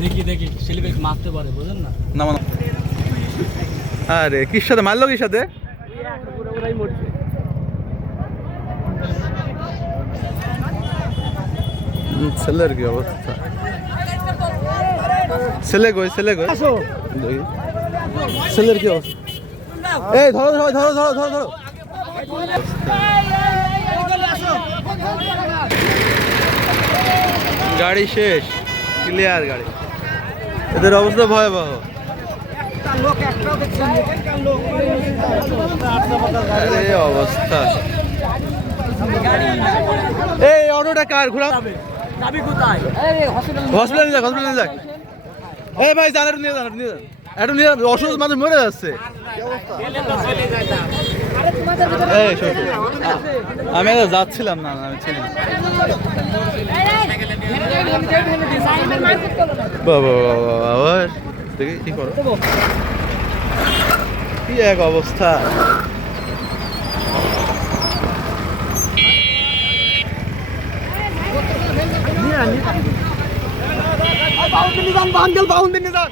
দেখি দেখি স্লিপে মারতে পারে, বুঝেন না? নামা নামা। আরে কির সাথে মারলো, কির সাথে? ছেলের কি অবস্থা? ছেলে কই, ছেলে কই? দেখি ছেলের কি অবস্থা? এই ধরো ধরো ধরো ধরো ধরো ধরো। গাড়ি শেষ, ক্লিয়ার গাড়ি। এদের অবস্থা ভয়াবহ। আরে অবস্থা। এই অটোটা কার? ঘোরা হসপিটালে যাক, হসপিটালে যাক। এই ভাই যান, একটু নিয়ে যান, একটু নিয়ে যান, একটু নিয়ে যান। অসুস্থ মানুষ মরে যাচ্ছে। এই আমি যাচ্ছিলাম না, আমি চিনি না। বাবা বাবা, দেখি কি করো, কি এক অবস্থা। Boundary Nizam, boundary Nizam.